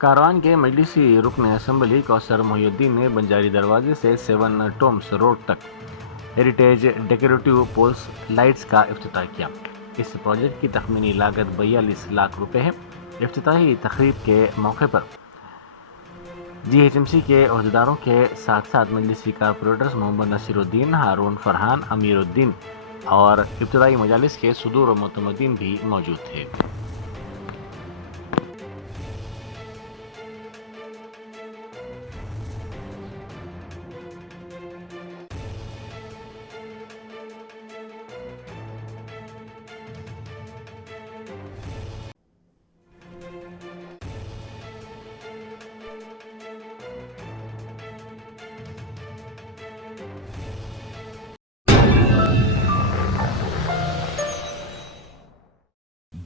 कारवान के मजलिसी रुकन असम्बली कौसर मोहिउद्दीन ने बंजारी दरवाजे से 7 टॉम्स रोड तक हेरिटेज डेकोरेटिव पोल्स लाइट्स का इफ्तिताह किया। इस प्रोजेक्ट की तखमीनी लागत 42 लाख रुपए है। इफ्तिताही तकरीब के मौके पर GHMC के अहदेदारों के साथ साथ मजलिसी कारपोरेटर्स मोहम्मद नसीरुद्दीन, हारून फरहान, अमीरुद्दीन और इब्तदाई मजालिस के सुदूर व मुतमद्दीन भी मौजूद थे।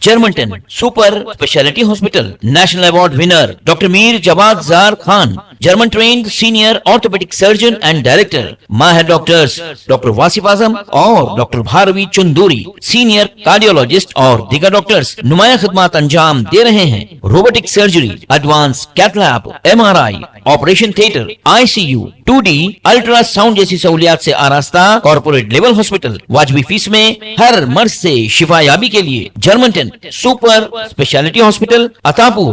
जर्मनटन super speciality hospital national award winner doctor Mir Jawad Zar Khan, German trained senior orthopaedic surgeon and director, माहिर डॉक्टर्स डॉक्टर वासिफ आजम और doctor Bharvi Chanduri, senior cardiologist और दीगर डॉक्टर्स नुमाया खिदमत अंजाम दे रहे हैं। Robotic surgery, advance cath lab, MRI, operation theatre, ICU, 2D ultrasound जैसी सहूलियात से आरास्ता कॉर्पोरेट लेवल हॉस्पिटल। वाजबी फीस में हर मर्ज से शिफायाबी के लिए Germanton super speciality hospital, Attapur.